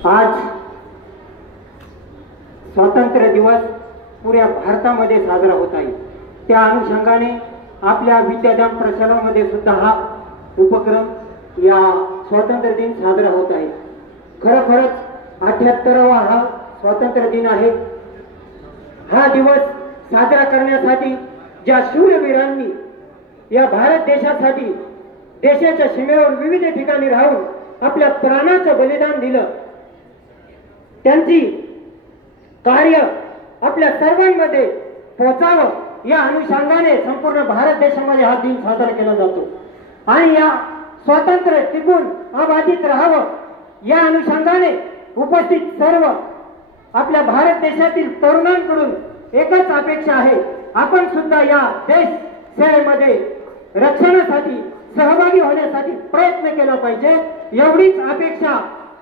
आज स्वातंत्र्य दिवस पुऱ्या भारतामध्ये साजरा होत आहे। त्या अनुषंगाने आपल्या विद्यादान प्रशालामध्ये सुद्धा हा उपक्रम या स्वातंत्र्य दिन साजरा होत आहे। खरोखरच 78वा हा स्वातंत्र्य दिन आहे। हा दिवस साजरा करण्यासाठी ज्या शूरवीरांनी या भारत देशासाठी देशाच्या सीमेवर विविध ठिकाणी राहून आपल्या प्राणाचं बलिदान दिलं, त्यांची कार्य आपल्या सर्वांमध्ये पोहोचावं या अनुषंगाने संपूर्ण भारत देशामध्ये हा दिन साजरा केला जातो। आणि या स्वातंत्र्य टिकून अबाधित राहावं या अनुषंगाने उपस्थित सर्व आपल्या भारत देशातील तरुणांकडून एकच अपेक्षा आहे, आपण सुद्धा या देश सेवेमध्ये रक्षणासाठी सहभागी होण्यासाठी प्रयत्न केला पाहिजे। एवढीच अपेक्षा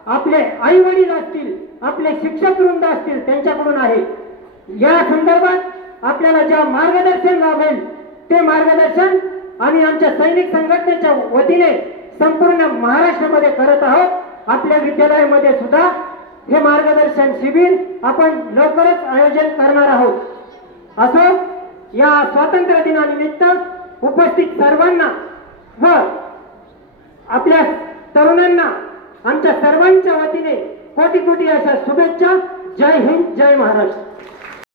आपले आई वडील असतील, आपले शिक्षक वृंद असतील त्यांच्याकडून आहे। या संदर्भात आपल्याला ज्या मार्गदर्शन लाभेल ते मार्गदर्शन आम्ही आमच्या सैनिक संघटनेच्या वतीने संपूर्ण महाराष्ट्रामध्ये करत आहोत। आपल्या विद्यालयामध्ये सुद्धा हे मार्गदर्शन शिबिर आपण लवकरच आयोजन करणार आहोत। असो, या स्वातंत्र्य दिनानिमित्त उपस्थित सर्वांना व आपल्या तरुणांना आमच्या सर्वांच्या वतीने कोटी कोटी अशा शुभेच्छा। जय हिंद, जय महाराष्ट्र।